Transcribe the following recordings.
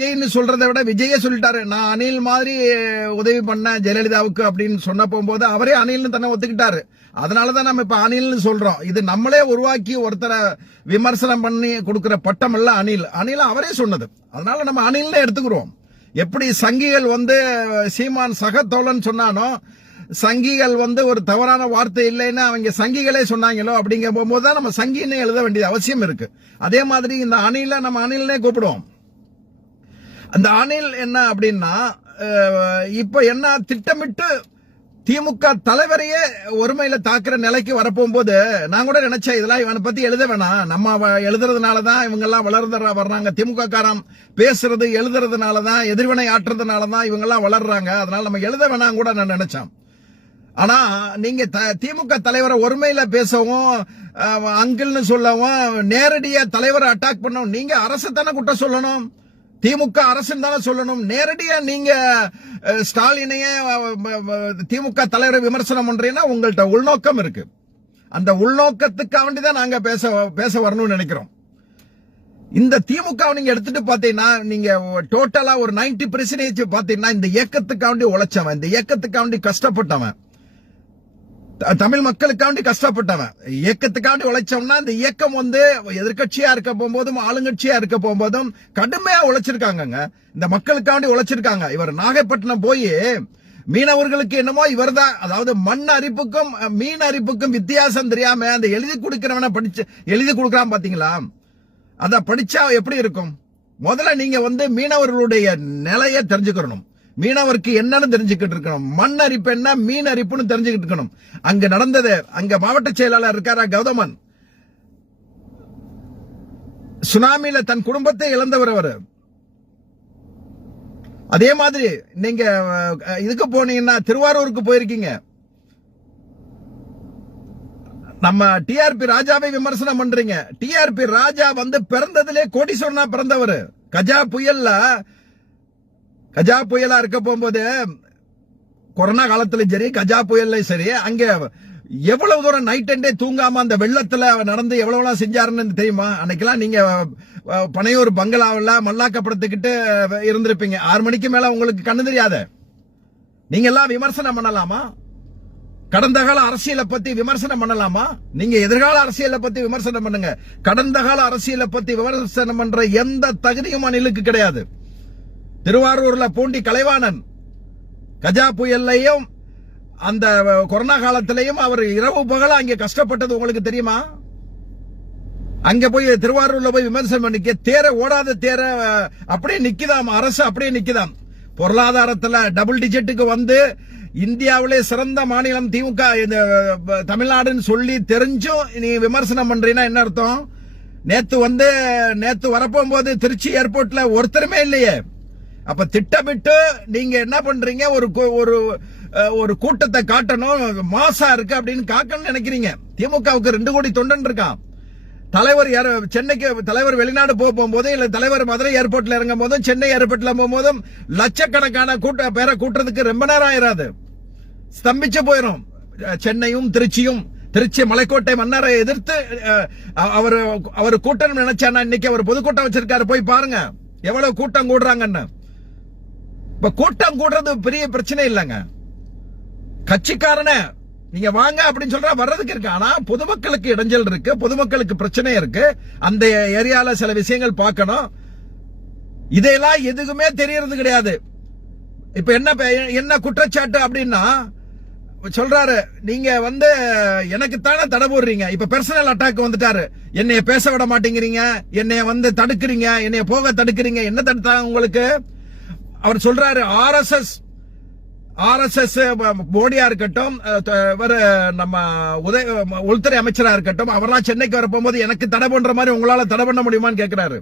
விஜய்னு சொல்றதை விட விஜயே சொல்லிட்டாரு, நான் அனில் மாதிரி உதவி பண்ண ஜெயலலிதாவுக்கு அப்படின்னு சொன்ன போகும்போது அவரே அனில்னு தன்னை ஒத்துக்கிட்டாரு. அதனாலதான் நம்ம இப்ப அனில்னு சொல்றோம். இது நம்மளே உருவாக்கி ஒருத்தரை விமர்சனம் பண்ணி கொடுக்கிற பட்டம் எல்லாம் அனில் அவரே சொன்னது. அதனால நம்ம அனில்னு எடுத்துக்கிறோம். எப்படி சங்கிகள் சீமான் சகத்தோழன் சொன்னானோ, சங்கிகள் ஒரு தவறான வார்த்தை இல்லைன்னு அவங்க சங்கிகளே சொன்னாங்களோ, அப்படிங்க போகும்போது நம்ம சங்கின்னு எழுத வேண்டியது அவசியம் இருக்கு. அதே மாதிரி இந்த அணில நம்ம அணில்னே கூப்பிடுவோம். அந்த அணில் என்ன அப்படின்னா, இப்ப என்ன திட்டமிட்டு திமுக தலைவரையே ஒருமையில தாக்குற நிலைக்கு வரப்போகும்போது நான் கூட நினைச்சேன், இதெல்லாம் இவனை பத்தி எழுத வேணாம், நம்ம எழுதுறதுனாலதான் இவங்க எல்லாம் வர்றாங்க, திமுக காரம் பேசுறது எழுதுறதுனாலதான், எதிர்வினை ஆற்றுறதுனாலதான் இவங்க எல்லாம் வளர்றாங்க, அதனால நம்ம எழுத வேணாம் கூட நான் நினைச்சேன். ஆனா நீங்க திமுக தலைவரை ஒருமையில பேசவும், அங்கிள்னு சொல்லவும், நேரடியா தலைவரை அட்டாக் பண்ணவும், நீங்க அரசு தானே குற்றம் சொல்லணும், திமுக அரசு தானே சொல்லணும். நேரடியா நீங்க ஸ்டாலினையே திமுக தலைவரை விமர்சனம் பண்றீங்கன்னா உங்கள்ட்ட உள்நோக்கம் இருக்கு. அந்த உள்நோக்கத்துக்காக வேண்டிதான் நாங்க பேச வரணும்னு நினைக்கிறோம். இந்த திமுக நீங்க எடுத்துட்டு பாத்தீங்கன்னா, நீங்க டோட்டலா ஒரு 90% பாத்தீங்கன்னா இந்த இயக்கத்துக்காண்டி உழைச்சவன், இந்த இயக்கத்துக்காண்டி கஷ்டப்பட்டவன், தமிழ் மக்களுக்காண்டி கஷ்டப்பட்டவன், இயக்கத்துக்காண்டி உழைச்சோம்னா இந்த இயக்கம் எதிர்கட்சியா இருக்க போகும்போதும் ஆளுங்கட்சியா இருக்க போகும்போதும் கடுமையா உழைச்சிருக்காங்க. இந்த மக்களுக்காண்டி உழைச்சிருக்காங்க. இவர் நாகைப்பட்டினம் போய் மீனவர்களுக்கு என்னமோ இவர் தான், அதாவது மண் அரிப்புக்கும் மீன் அரிப்புக்கும் வித்தியாசம் தெரியாம அந்த எழுதி கொடுக்கிறவன எழுதி கொடுக்கறான் பாத்தீங்களா, அத படிச்சா எப்படி இருக்கும்? முதல்ல நீங்க மீனவர்களுடைய நிலையை தெரிஞ்சுக்கணும். மீனவருக்கு என்னன்னு தெரிஞ்சுக்கிட்டு இருக்கணும். மண் அரிப்பு என்ன, மீன் அரிப்புன்னு தெரிஞ்சுக்கிட்டு இருக்கணும். அங்க நடந்தது, அங்க மாவட்ட செயலாளர் இருக்காரா கௌதமன், சுனாமியில தன் குடும்பத்தை இழந்தவர் அவர். அதே மாதிரி நீங்க இதுக்கு போனீங்கன்னா, திருவாரூருக்கு போயிருக்கீங்க, நம்ம டிஆர்பி ராஜாவை விமர்சனம் பண்றீங்க. டிஆர்பி ராஜா பிறந்ததிலே கோடீஸ்வரனா பிறந்தவர். கஜா புயலா இருக்க போகும்போது, கொரோனா காலத்துல சரி, கஜா புயல்ல சரி, அங்க எவ்வளவு தூரம் நைட் அண்டே தூங்காம அந்த வெள்ளத்துல நடந்து எவ்வளவு செஞ்சாருன்னு தெரியுமா? அன்னைக்கெல்லாம் நீங்க பனையூர் பங்களாவில் மல்லாக்கப்படுத்திக்கிட்டு இருந்திருப்பீங்க. 6 மணிக்கு மேல உங்களுக்கு கண்ணு தெரியாத. நீங்க எல்லாம் விமர்சனம் பண்ணலாமா? கடந்த கால அரசியலை பத்தி விமர்சனம் பண்ணலாமா? நீங்க எதிர்கால அரசியலை பத்தி விமர்சனம் பண்ணுங்க. கடந்த கால அரசியலை பத்தி விமர்சனம் பண்ற எந்த தகுதியும் அணிலுக்கு கிடையாது. திருவாரூர்ல பூண்டி கலைவாணன் கஜா புயல்லையும் அந்த கொரோனா காலத்திலையும் அவர் இரவு பகல அங்க கஷ்டப்பட்டது உங்களுக்கு தெரியுமா? அங்க போய் திருவாரூர்ல போய் விமர்சனம் பண்ணிக்க, தேர ஓடாத தேர அப்படியே நிக்குதாம், அரசு அப்படியே நிக்குதாம். பொருளாதாரத்துல டபுள் டிஜிட்டுக்கு இந்தியாவிலே சிறந்த மாநிலம் திமுக தமிழ்நாடுன்னு சொல்லி தெரிஞ்சும் நீ விமர்சனம் பண்றீங்கன்னா என்ன அர்த்தம்? நேத்து வரப்போகும்போது திருச்சி ஏர்போர்ட்ல ஒருத்தருமே இல்லையே. அப்ப திட்டமிட்டு நீங்க என்ன பண்றீங்க? ஒரு கூட்டத்தை காட்டணும், மாசா இருக்கு அப்படின்னு காக்கணும்னு நினைக்கிறீங்க. திமுகவுக்கு 2 கோடி தொண்டன் இருக்கான். தலைவர் சென்னைக்கு தலைவர் வெளிநாடு போகும்போது, இல்ல தலைவர் மதுரை ஏர்போர்ட்ல இறங்கும் போதும், சென்னை ஏர்போர்ட்ல போகும்போதும் லட்சக்கணக்கான பேரை கூட்டுறதுக்கு ரொம்ப நேரம் ஆயிராது, ஸ்தம்பிச்சு போயிடும். சென்னையும் திருச்சியும், திருச்சி மலைக்கோட்டை மன்னரை எதிர்த்து அவர் கூட்டம் நினைச்சானா, இன்னைக்கு அவர் பொதுக்கூட்டம் வச்சிருக்காரு, போய் பாருங்க எவ்வளவு கூட்டம் கூடுறாங்கன்னு. இப்ப கூட்டம் கூடுறது பெரிய பிரச்சனை இல்லைங்க. கட்சிக்காரன நீங்க வாங்க அப்படின்னு சொல்ற வர்றதுக்கு இருக்கு. ஆனா பொதுமக்களுக்கு இடைஞ்சல் இருக்கு, பொதுமக்களுக்கு பிரச்சனை இருக்கு. அந்த ஏரியால சில விஷயங்கள் பார்க்கணும். இதெல்லாம் எதுக்குமே தெரியறது கிடையாது. இப்ப என்ன குற்றச்சாட்டு அப்படின்னா சொல்றாரு, நீங்க எனக்குத்தானே தடை போடுறீங்க. இப்ப பர்சனல் அட்டாக் வந்துட்டாரு. என்னைய பேச விட மாட்டேங்கிறீங்க, என்னைய தடுக்கிறீங்க, என்னைய போக தடுக்கிறீங்க. என்ன தடுத்தாங்க உங்களுக்கு? அவர் சொல்றாரு, ஆர்எஸ்எஸ் மோடியா இருக்கட்டும், நம்ம உள்துறை அமைச்சரா இருக்கட்டும், அவரெல்லாம் சென்னைக்கு வர போகும்போது எனக்கு தடை பண்ற மாதிரி உங்களால தடை பண்ண முடியுமான்னு கேட்கிறாரு.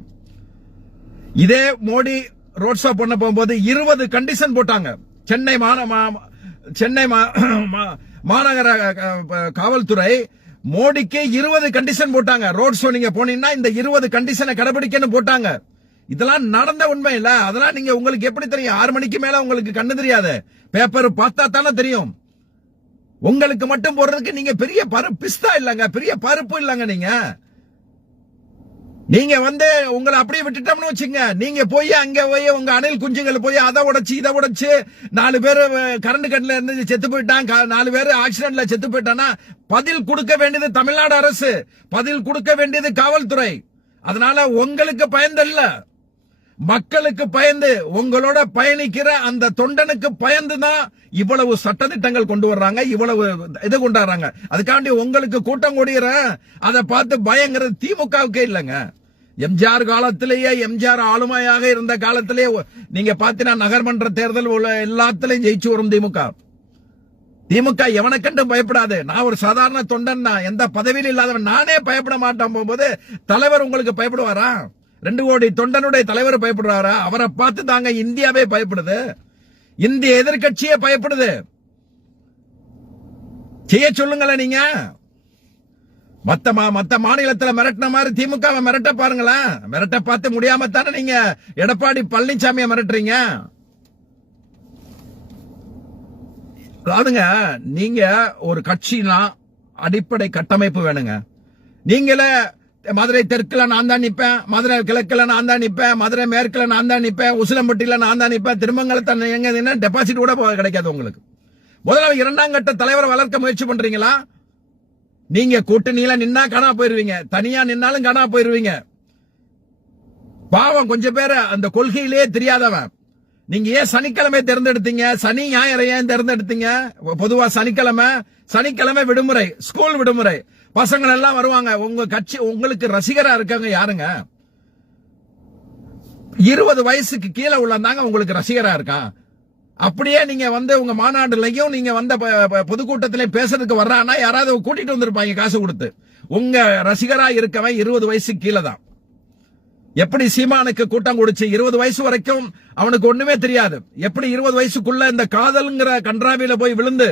இதே மோடி ரோட் ஷோ பண்ண போகும்போது 20 கண்டிஷன் போட்டாங்க. சென்னை மாநகர காவல்துறை மோடிக்கு 20 கண்டிஷன் போட்டாங்க. ரோட் ஷோ நீங்க போனீங்கன்னா இந்த 20 கண்டிஷனை கடைபிடிக்கணும் போட்டாங்க. இதெல்லாம் நடந்த உண்மை இல்ல. அதெல்லாம் நீங்க உங்களுக்கு எப்படி தெரியும்? 6 மணிக்கு மேல உங்களுக்கு கண்ணு தெரியாது, பேப்பர் பார்த்தா தானே தெரியும். உங்களுக்கு மட்டும் போடுறதுக்கு நீங்க பெரிய பிஸ்தா இல்லங்க, பெரிய பருப்பு இல்லங்க. நீங்க நீங்க உங்களை அப்படியே விட்டுட்டோம்னு வச்சுங்க, நீங்க போய் அங்க போய் உங்க அணில் குஞ்சுகள் போய் அதை உடைச்சு இதை உடைச்சு 4 பேர் கரண்ட் கட்ல இருந்து செத்து போயிட்டான், 4 பேர் ஆக்சிடென்ட்ல செத்து போயிட்டானா பதில் கொடுக்க வேண்டியது தமிழ்நாடு அரசு, பதில் கொடுக்க வேண்டியது காவல்துறை. அதனால உங்களுக்கு பயந்தல்ல, மக்களுக்கு பயந்து, உங்களோட பயணிக்கிற அந்த தொண்டனுக்கு பயந்துதான் இவ்வளவு சட்டதிட்டங்கள் கொண்டு வர்றாங்க, இவ்வளவு இது கொண்டாடுறாங்க. அதுக்காண்டி உங்களுக்கு கூட்டம் கூடுகிற அதை பார்த்து பயங்கிறது திமுகவுக்கே இல்லைங்க. எம்ஜிஆர் காலத்திலேயே, எம்ஜிஆர் ஆளுமையாக இருந்த காலத்திலேயே நீங்க பாத்தீங்கன்னா நகர்மன்ற தேர்தல் எல்லாத்திலையும் ஜெயிச்சு வரும் திமுக. திமுக எவனை கண்டும் பயப்படாது. நான் ஒரு சாதாரண தொண்டன், எந்த பதவியில் இல்லாதவன், நானே பயப்பட மாட்டான். போகும்போது தலைவர் உங்களுக்கு பயப்படுவாரா? 2 கோடி தொண்டனுடைய தலைவர் பயப்படுறாரா? அவரை பார்த்து தாங்க இந்தியாவே பயப்படுது, இந்திய எதிர்கட்சியே பயப்படுது. செய்ய சொல்லுங்களேன். நீங்க மத்த மாநிலத்தில் மிரட்டின மாதிரி திமுக மிரட்ட பாருங்களேன். மிரட்ட பார்த்து முடியாம தானே நீங்க எடப்பாடி பழனிசாமியை மிரட்டுறீங்க. அதாவதுங்க, நீங்க ஒரு கட்சினா அடிப்படை கட்டமைப்பு வேணுங்க. நீங்களே மதுரை தெற்குல நான் தான் நிப்பேன், மதுரை கிழக்குல நான் தான் நிப்பேன், மதுரை மேற்குல நான் தான் நிப்பேன், உசிலம்பட்டியில நான் தான் நிப்பேன், திருமங்கலத்தை எங்க டெபாசிட் கூட கிடைக்காது உங்களுக்கு. முதல்ல 2ஆம் கட்ட தலைவரை வளர்க்க முயற்சி பண்றீங்களா? நீங்க கூட்டணியில நின்னா காணா போயிருவீங்க, தனியா நின்னாலும் காணா போயிருவீங்க. பாவம் கொஞ்சம் பேர் அந்த கொள்கையிலேயே தெரியாதவன். நீங்க ஏன் சனிக்கிழமை தேர்ந்தெடுத்தீங்க? சனி ஞாயிறு ஏன் தேர்ந்தெடுத்தீங்க? பொதுவா சனிக்கிழமை விடுமுறை, ஸ்கூல் விடுமுறை, பசங்க எல்லாம் வருவாங்க. உங்க கட்சி உங்களுக்கு ரசிகரா இருக்காங்க யாருங்க? 20 வயசுக்கு கீழே உள்ளதாங்க உங்களுக்கு ரசிகரா இருக்கான். அப்படியே நீங்க உங்க மாநாடுலையும் நீங்க பொதுக்கூட்டத்திலையும் பேசுறதுக்கு வர்றானா யாராவது கூட்டிட்டு வந்திருப்பாங்க காசு கொடுத்து. உங்க ரசிகரா இருக்கவன் 20 வயசுக்கு கீழே தான். எப்படி சீமானுக்கு கூட்டம் கொடுச்சு 20 வயசு வரைக்கும் அவனுக்கு ஒண்ணுமே தெரியாது. எப்படி 20 வயசுக்குள்ள இந்த காதல்ங்கிற கன்றாவில போய் விழுந்து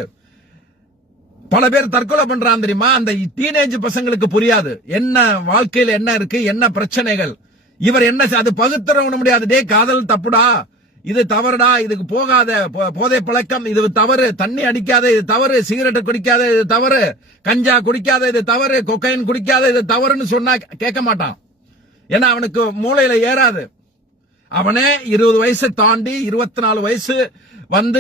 பல பேர் தற்கொலை பண்றான் தெரியுமா? அந்த டீனேஜ் பசங்களுக்கு புரியாது என்ன வாழ்க்கையில என்ன இருக்கு, என்ன பிரச்சனைகள். இவர் என்ன அது பகுத்தர முடியாது. டே, காதல் தப்புடா, இது தவறுடா, இதுக்கு போகாத, போதை பழக்கம் இது தவறு, தண்ணி அடிக்காத இது தவறு, சிகரெட் குடிக்காத இது தவறு, கஞ்சா குடிக்காத இது தவறு, கொக்கைன் குடிக்காத இது தவறுன்னு சொன்னா கேட்க மாட்டான். ஏன்னா அவனுக்கு மூளையில ஏறாது. அவனே 20 வயசு தாண்டி 24 வயசு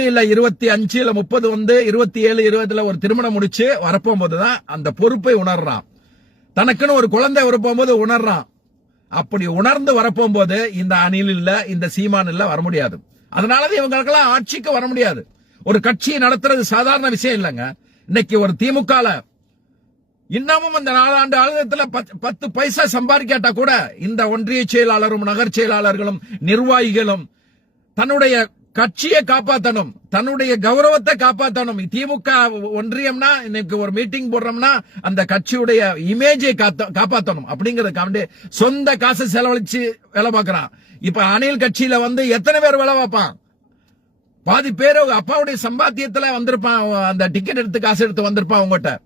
இல்ல 25 இல்ல 30 27 20 ஒரு திருமணம் முடிச்சு வரப்போகும்போதுதான் அந்த பொறுப்பை உணர்றான். தனக்குன்னு ஒரு குழந்தை வரப்போகும்போது உணர்றான். அப்படி உணர்ந்து வரப்போகும்போது இந்த அணில் இல்ல, இந்த சீமான் இல்ல வர முடியாது. அதனாலதான் இவங்களுக்கெல்லாம் ஆட்சிக்கு வர முடியாது. ஒரு கட்சியை நடத்துறது சாதாரண விஷயம் இல்லைங்க. இன்னைக்கு ஒரு திமுகல இன்னமும் இந்த 4 ஆண்டு ஆளுநத்துல 10 பைசா சம்பாதிக்காட்டா கூட இந்த ஒன்றிய செயலாளரும் நகர் செயலாளர்களும் நிர்வாகிகளும் தன்னுடைய கட்சியை காப்பாற்றணும், தன்னுடைய கௌரவத்தை காப்பாற்றணும். திமுக ஒன்றியம்னா இன்னைக்கு ஒரு மீட்டிங் போடுறோம்னா அந்த கட்சியுடைய இமேஜை காப்பாற்றணும் அப்படிங்கறதுக்காண்டி சொந்த காசு செலவழிச்சு வேலை பார்க்கறான். இப்ப அணில் கட்சியில எத்தனை பேர் வேலை பார்ப்பான்? பாதி பேர் அப்பாவுடைய சம்பாத்தியத்துல வந்திருப்பான். அந்த டிக்கெட் எடுத்து காசு எடுத்து வந்திருப்பான். உங்ககிட்ட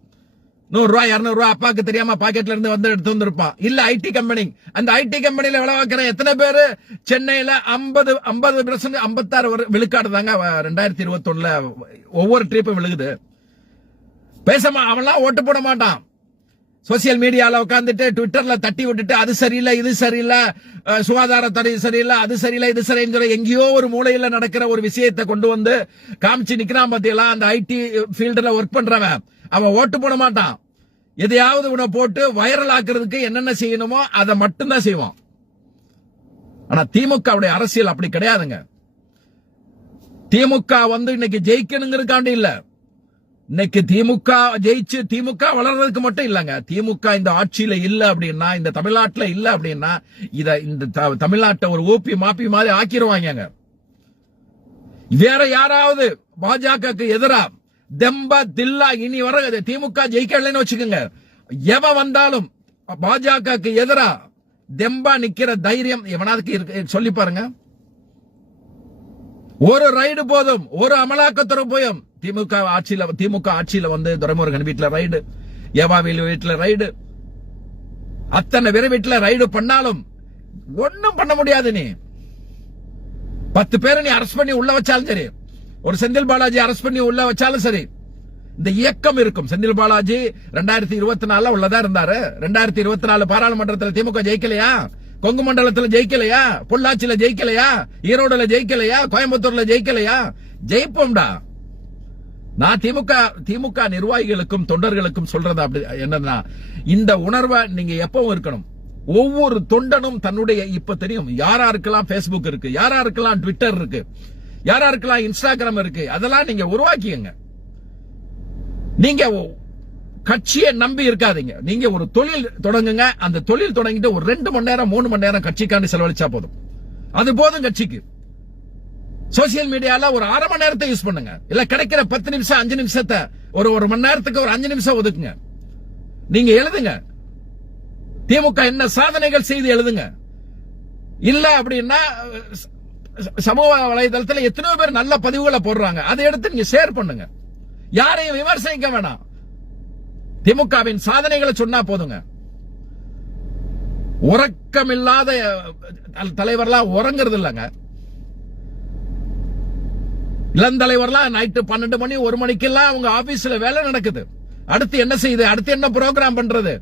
100 ரூபாய் 200 ரூபாய் அப்பாக்கு தெரியாம பாக்கெட்ல இருந்து எடுத்து வந்திருப்பான். இல்ல ஐடி கம்பெனி, அந்த ஐடி கம்பெனில வேலை பார்க்கிற எத்தனை பேரு சென்னையில 50% 56 விழுக்காடு தாங்க 2021 ஒவ்வொரு ட்ரிப்பும் விழுகுது. பேசாம அவன்லாம் ஓட்டு போட மாட்டான். சோசியல் மீடியால உட்காந்துட்டு ட்விட்டர்ல தட்டி விட்டுட்டு அது சரியில்லை இது சரியில்லை, சுகாதாரத்துறை சரியில்லை, அது சரியில்லை இது சரின்னு சொல்லி எங்கேயோ ஒரு மூலையில நடக்கிற ஒரு விஷயத்தை கொண்டு காமிச்சு நிக்கிறான். பாத்தீங்களா? அந்த ஐடி ஃபீல்டுல ஒர்க் பண்றவன் அவன் ஓட்டு போட மாட்டான். எதையாவது உன போட்டு வைரல் ஆக்குறதுக்கு என்னென்ன செய்யணுமோ அதை மட்டும்தான் செய்வான். ஆனா திமுக அரசியல் அப்படி கிடையாதுங்க. திமுக இன்னைக்கு ஜெயிக்கணுங்கிறதுக்காண்டி இல்ல, இன்னைக்கு திமுக ஜெயிச்சு திமுக வளர்றதுக்கு மட்டும் இல்லங்க. திமுக இந்த ஆட்சியில இல்ல அப்படின்னா, இந்த தமிழ்நாட்டுல இல்ல அப்படின்னா இந்த தமிழ்நாட்டை ஒரு ஓபி மாப்பி மாதிரி ஆக்கிடுவாங்க. வேற யாராவது பாஜகவுக்கு எதிரா தெம்பா தில்லா இனி வர திமுக ஜெயிக்கலன்னு வச்சுக்கோங்க, எவன் வந்தாலும் பாஜகவுக்கு எதிரா தெம்பா நிக்கிற தைரியம் எவனாவது சொல்லி பாருங்க. ஒரு ரைடு போதும், ஒரு அமலாக்கத்துறை போயும். திமுக ஆட்சியில துரைமுருகன் வீட்டுல ரைடு, ஏவாவில் வீட்டுல ரைடு, அத்தனை பேர் வீட்டுல ரைடு பண்ணாலும் ஒன்னும் பண்ண முடியாது. நீ 10 பேரை நீ அரெஸ்ட் பண்ணி உள்ள வச்சாலும் சரி, ஒரு செந்தில் பாலாஜி அரெஸ்ட் பண்ணி உள்ள வச்சாலும் சரி, இந்த இயக்கம் இருக்கும். செந்தில் பாலாஜி 2024 உள்ளதா இருந்தாரு. 2024 பாராளுமன்றத்தில் திமுக ஜெயிக்கலையா? கொங்கு மண்டலத்தில் ஜெயிக்கலையா? பொள்ளாச்சியில ஜெயிக்கலையா? ஈரோடுல ஜெயிக்கலையா? கோயம்புத்தூர்ல ஜெயிக்கலையா? ஜெயிப்போம்டா. நான் திமுக நிர்வாகிகளுக்கும் தொண்டர்களுக்கும் சொல்றது அப்படி என்னன்னா, இந்த உணர்வை நீங்க எப்பவும் இருக்கணும். ஒவ்வொரு தொண்டனும் தன்னுடைய, இப்ப தெரியும் யாராருக்கெல்லாம் Facebook இருக்கு, யாராருக்கெல்லாம் ட்விட்டர் இருக்கு, யாராருக்கெல்லாம் இன்ஸ்டாகிராம் இருக்கு, அதெல்லாம் நீங்க உருவாக்கிங்க. நீங்க கட்சியை நம்பி இருக்காதீங்க. நீங்க ஒரு தொழில் தொடங்குங்க. அந்த தொழில் தொடங்கிட்டு ஒரு 2 மணி நேரம் 3 மணி நேரம் கட்சிக்காண்டி செலவழிச்சா போதும். அது போதும் கட்சிக்கு. சோசியல் மீடியால ஒரு 1/2 மணி நேரத்தை யூஸ் பண்ணுங்க. இல்ல கிடைக்கிற 10 நிமிஷம் 5 நிமிஷத்தை ஒரு மணி நேரத்துக்கு ஒரு 5 நிமிஷம் ஒதுக்குங்க. நீங்க எழுதுங்க. திமுக என்ன சாதனைகள் செய்து எழுதுங்க. இல்ல அப்படின்னா சமூக வலைதளத்தில் எத்தனையோ பேர் நல்ல பதிவுகளை போடுறாங்க. அதை எடுத்து நீங்க ஷேர் பண்ணுங்க. யாரையும் விமர்சனிக்க வேணாம். திமுகவின் சாதனைகளை சொன்னா போதுங்க. உறக்கமில்லாத தலைவர்லாம் உறங்குறது இல்லங்க. இளந்தலைவர்லாம் நைட்டு 12 மணி 1 மணிக்கெல்லாம் அவங்க ஆபீஸ்ல வேலை நடக்குது. அடுத்து என்ன செய்யுது, அடுத்து என்ன ப்ரோக்ராம் பண்றது?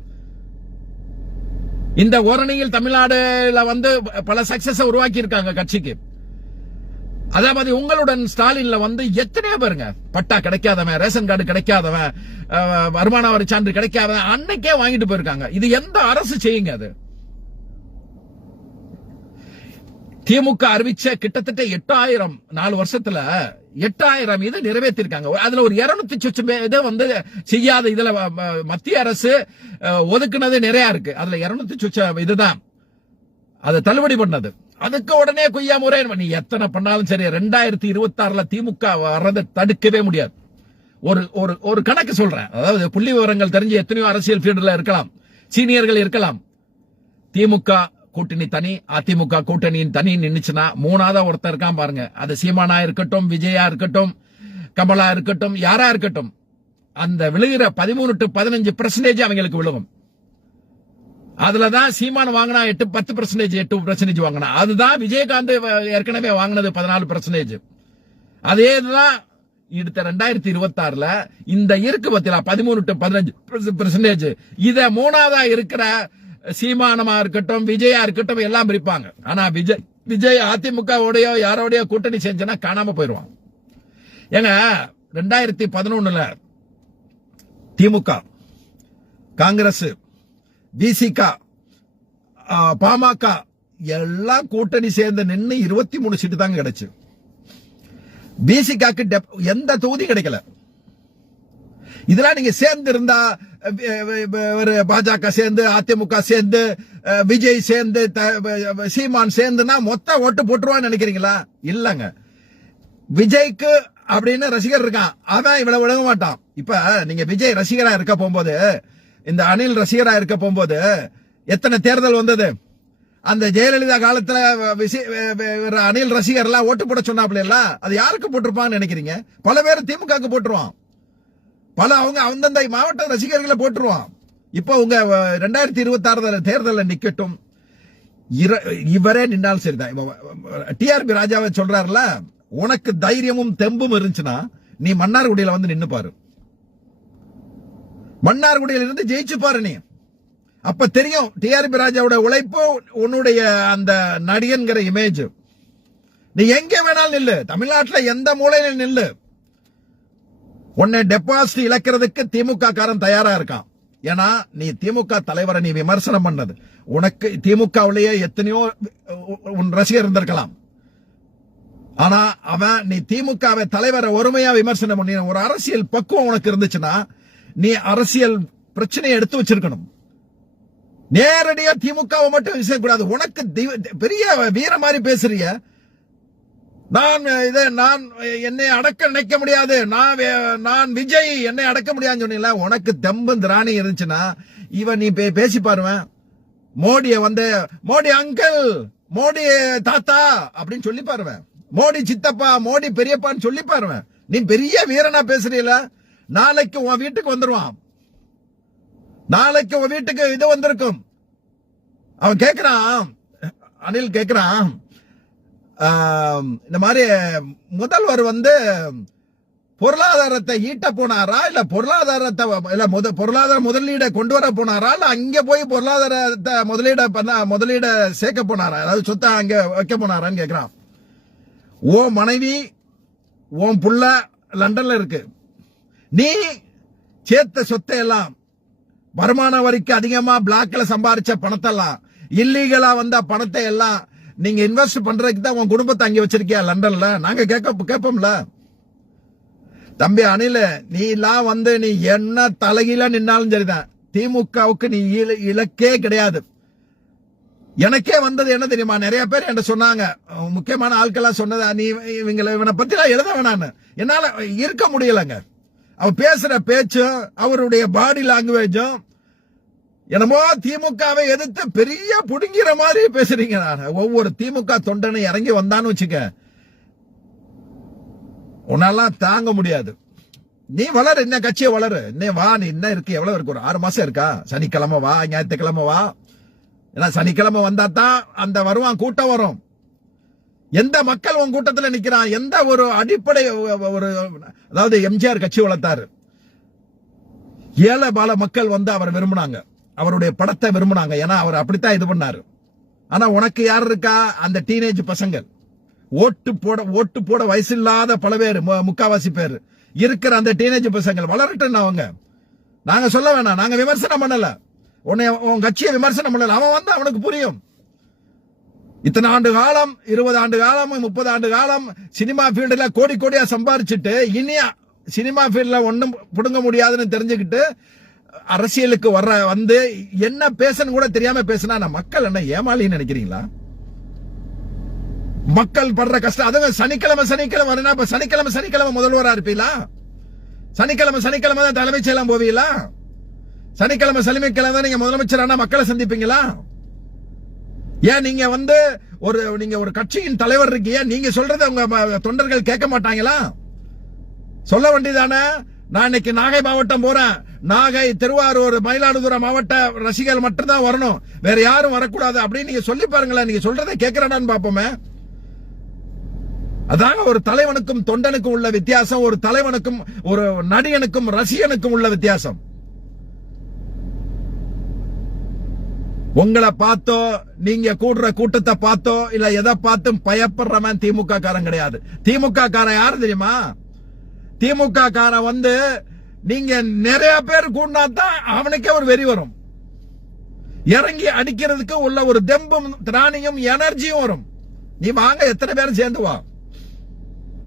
இந்த ஓரணியில் தமிழ்நாடுல வந்து பல சக்சஸ் உருவாக்கி இருக்காங்க கட்சிக்கு. அதாவது உங்களுடன் ஸ்டாலின்ல வந்து எத்தனையோ பேருங்க பட்டா கிடைக்காதவன், ரேஷன் கார்டு கிடைக்காதவன், வருமான வரி சான்று கிடைக்காதவன் அன்னைக்கே வாங்கிட்டு போயிருக்காங்க. இது எந்த அரசு செய்யுங்க? அது திமுக அறிவிச்ச கிட்டத்தட்ட 8000 4 வருஷத்துல 8000 இது நிறைவேற்றிருக்காங்க. அதுல ஒரு 200 இதை வந்து செய்யாத இதுல மத்திய அரசு ஒதுக்குனது நிறைய இருக்கு. அதுல 200 இதுதான் அது தள்ளுபடி பண்ணது. அதுக்கு உடனே கொய்யா முறை நீ எத்தனை பண்ணாலும் சரி 2026 திமுக வர்றதை தடுக்கவே முடியாது. ஒரு கணக்கு சொல்றேன். அதாவது புள்ளி விவரங்கள் தெரிஞ்சு எத்தனையோ அரசியல் ஃபீல்டுல இருக்கலாம், சீனியர்கள் இருக்கலாம். திமுக கூட்டணி தனி, அதிமுக கூட்டணியின் தனி நின்னுச்சுன்னா 3ஆவதா ஒருத்தர் இருக்கான் பாருங்க. அது சீமானா இருக்கட்டும், விஜயா இருக்கட்டும், கமலா இருக்கட்டும், யாரா இருக்கட்டும், அந்த விழுகிற 13 to 15% அவங்களுக்கு விழுகும். அதுலதான் சீமான் வாங்கினா 8% வாங்கினா. அதுதான் விஜயகாந்த் ஏற்கனவே வாங்கினது 14%. அதேதான் அடுத்த 2026 இந்த இருக்கு பத்தியா 13 to 15%. இத 3ஆவதா இருக்கிற சீமானமா இருக்கட்டும், விஜயா இருக்கட்டும் எல்லாம் பிரிப்பாங்க. ஆனா விஜய் அதிமுக உடைய யாரோடைய கூட்டணி செஞ்சனா காணாம போயிருவான். ஏங்க 2011 திமுக, காங்கிரஸ், பிசிக, பாமக எல்லாம் கூட்டணி சேர்ந்து நின்று 23 சீட்டு தாங்க கிடைச்சு. பிசிகாக்கு எந்த தொகுதி கிடைக்கல. இதெல்லாம் நீங்க சேர்ந்து இருந்தா பாஜக சேர்ந்து, அதிமுக சேர்ந்து, விஜய் சேர்ந்து, சீமான் சேர்ந்துனா மொத்த ஓட்டு போட்டுருவான்னு நினைக்கிறீங்களா? இல்லங்க. விஜய்க்கு அப்படின்னு ரசிகர் இருக்கான், அவன் இவ்வளவு விளங்க மாட்டான். இப்ப நீங்க விஜய் ரசிகரா இருக்க போகும்போது, இந்த அணில் ரசிகரா இருக்க போகும்போது எத்தனை தேர்தல் வந்தது? அந்த ஜெயலலிதா காலத்துல அணில் ரசிகர் எல்லாம் ஓட்டு போட சொன்னாப்ல எல்லாம், அது யாருக்கு போட்டிருப்பான்னு நினைக்கிறீங்க? பல பேர் திமுக போட்டுருவான், பல அவங்க அந்தந்த மாவட்ட ரசிகர்களை போட்டுருவான். இப்ப உங்க 2026 தேர்தலில் நிக்கட்டும், இவரே நின்றாலும் சரிதான். டிஆர்பி ராஜாவை சொல்றாருல, உனக்கு தைரியமும் தெம்பும் இருந்துச்சுன்னா நீ மன்னார்குடியில வந்து நின்னு பாரு, மன்னார்குடியில இருந்து ஜெயிச்சு பாரு. நீ அப்ப தெரியும் டிஆர்பி ராஜாவோட உழைப்பு, உன்னுடைய அந்த நடிகன்கிற இமேஜ். நீ எங்க வேணாலும் நில்லு, தமிழ்நாட்டுல எந்த மூலையில நில்லு, உன்னை டெபாசிட் இழக்கிறதுக்கு திமுக காரன் தயாரா இருக்கான். ஏன்னா நீ திமுக தலைவரை நீ விமர்சனம் பண்ணது, உனக்கு திமுகவிலேயே எத்தனையோ உன் ரசிகர் இருந்திருக்கலாம். ஆனா அவன் நீ திமுக தலைவரை ஒருமையா விமர்சனம் பண்ணி ஒரு அரசியல் பக்குவம் உனக்கு இருந்துச்சுன்னா நீ அரசியல் பிரச்சனையை எடுத்து வச்சிருக்கணும். நேரடியா திமுகவை மட்டும் விசைக்கூடாது. உனக்கு பெரிய வீர மாதிரி பேசுறிய, நான் என்னை அடக்க நினைக்க முடியாது, நான் விஜய் என்னை அடக்க முடியாதுன்னு சொன்னீங்களா? உனக்கு தெம்பு திராணி இருந்துச்சுன்னா இவன் நீ பேசி பாருவேன். மோடிய வந்து மோடி அங்கிள், மோடி தாத்தா அப்படின்னு சொல்லி பாருவேன், மோடி சித்தப்பா, மோடி பெரியப்பான்னு சொல்லி பாருவேன். நீ பெரிய வீரனா பேசுறீல, நாளைக்கு உன் வீட்டுக்கு வந்துருவான், நாளைக்கு உன் வீட்டுக்கு இது வந்திருக்கும். அவன் கேட்கிறான், அனில் கேட்கிறான், இந்த மாதிரி முதல்வர் வந்து பொருளாதாரத்தை ஈட்ட போனாரா இல்ல பொருளாதாரத்தை இல்ல பொருளாதார முதலீடை கொண்டு வர போனாரா இல்ல அங்க போய் பொருளாதாரத்தை முதலீட சேர்க்க போனாரா, அதாவது சொத்தை அங்க வைக்க போனாரான்னு கேக்குறான். ஓ மனைவி உன் புள்ள லண்டன்ல இருக்கு, நீ சேர்த்த சொத்தை எல்லாம் வருமான வரிக்கு அதிகமா பிளாக்ல சம்பாரிச்ச பணத்தெல்லாம் இல்லீகலா வந்த பணத்தை எல்லாம் நீங்க இன்வெஸ்ட் பண்றதுக்கு தான் உன் குடும்பத்தை அங்க வச்சிருக்கியா லண்டன்ல? நாங்க கேட்போம்ல. தம்பி அனில, நீ எல்லாம் வந்து நீ என்ன தலைகீழ நின்னாலும் சரிதான், திமுகவுக்கு நீ இலக்கே கிடையாது. எனக்கே வந்தது என்ன தெரியுமா, நிறைய பேர் என்கிட்ட சொன்னாங்க, முக்கியமான ஆட்கள்லாம் சொன்னதா, நீ இவனை பத்தி எல்லாம் எழுத வேணான்னு. என்னால இருக்க முடியலங்க. அவ பேசுற பேச்சும் அவருடைய பாடி லாங்குவேஜும் என்னமோ திமுகவை எதிர்த்து பெரிய புடுங்கிற மாதிரி பேசுறீங்க. ஒவ்வொரு திமுக தொண்டனை இறங்கி வந்தான்னு வச்சுக்க, உன்னாலாம் தாங்க முடியாது. நீ வளரு, என்ன கட்சியை வளரு, இன்னும் வா, நீ என்ன இருக்கு, எவ்வளவு இருக்கு, ஒரு 6 மாசம் இருக்கா? சனிக்கிழமை வா, ஞாயிற்றுக்கிழமை வா. ஏன்னா சனிக்கிழமை வந்தா தான் அந்த வருவான், கூட்டம் வரும். எந்த மக்கள் உன் கூட்டத்தில் நிக்கிறான், எந்த ஒரு அடிப்படை ஒரு, அதாவது எம்ஜிஆர் கட்சி வளர்த்தாரு, ஏழை பால மக்கள் வந்து அவர் விரும்பினாங்க, அவருடைய படத்தை விரும்பினாங்க. ஏன்னா அவர் அப்படித்தான் இது பண்ணாரு. ஆனா உனக்கு யார் இருக்கா? அந்த டீனேஜ் பசங்கள், ஓட்டு போட வயசு இல்லாத பல பேர், முக்காவாசி பேர் இருக்கிற அந்த டீனேஜ் பசங்கள் வளரட்டும். அவங்க நாங்க சொல்ல வேணாம், நாங்க விமர்சனம் பண்ணல, உன் கட்சியை விமர்சனம் பண்ணல. அவன் வந்து அவனுக்கு புரியும். இத்தனை ஆண்டு காலம், 20 ஆண்டு காலம், 30 ஆண்டு காலம் சினிமா ஃபீல்டுல கோடி கோடியா சம்பாரிச்சுட்டு இனியா சினிமா ஃபீல்ட்ல ஒன்னும் புடுங்க முடியாதுன்னு தெரிஞ்சுக்கிட்டு அரசியலுக்கு வந்து என்ன பேசணும் கூட தெரியாம பேசினா மக்கள் என்ன ஏமாளின்னு நினைக்கிறீங்களா? மக்கள் படுற கஷ்டம். அதுவும் சனிக்கிழமை வரணும். இப்ப சனிக்கிழமை முதல்வரா இருப்பீங்களா? சனிக்கிழமை தான் தலைமைச் செயலாம் போவீங்களா? சனிக்கிழமை தான் நீங்க முதலமைச்சரான மக்களை சந்திப்பீங்களா? ஏன் நீங்க வந்து நீங்க ஒரு கட்சியின் தலைவர் இருக்கீங்க, நீங்க சொல்றதை உங்க தொண்டர்கள் கேட்க மாட்டாங்களா? சொல்ல வேண்டியதானே. நான் இன்னைக்கு நாகை மாவட்டம் போறேன், நாகை, திருவாரூர், மயிலாடுதுறை மாவட்ட ரசிகர்கள் மட்டும் தான் வரணும், வேற யாரும் வரக்கூடாது அப்படின்னு நீங்க சொல்லி பாருங்களேன். நீங்க சொல்றதை கேட்கறானான்னு பாப்போமே. அதாங்க ஒரு தலைவனுக்கும் தொண்டனுக்கும் உள்ள வித்தியாசம், ஒரு தலைவனுக்கும் ஒரு நடிகனுக்கும் ரசிகனுக்கும் உள்ள வித்தியாசம். உங்களை பார்த்தோ, நீங்க கூடுற கூட்டத்தை பார்த்தோ, இல்ல எதை பார்த்தும் பயப்படுறவன் திமுக காரன் கிடையாது. திமுக காரன் யாரு தெரியுமா? திமுக காரன் வந்து நீங்க நிறைய பேர் கூடாதான் அவனுக்கே ஒரு வெறி வரும், இறங்கி அடிக்கிறதுக்கு உள்ள ஒரு தெம்பும் திராணியும் எனர்ஜியும் வரும். நீ வாங்க, எத்தனை பேரும் சேர்ந்து வா.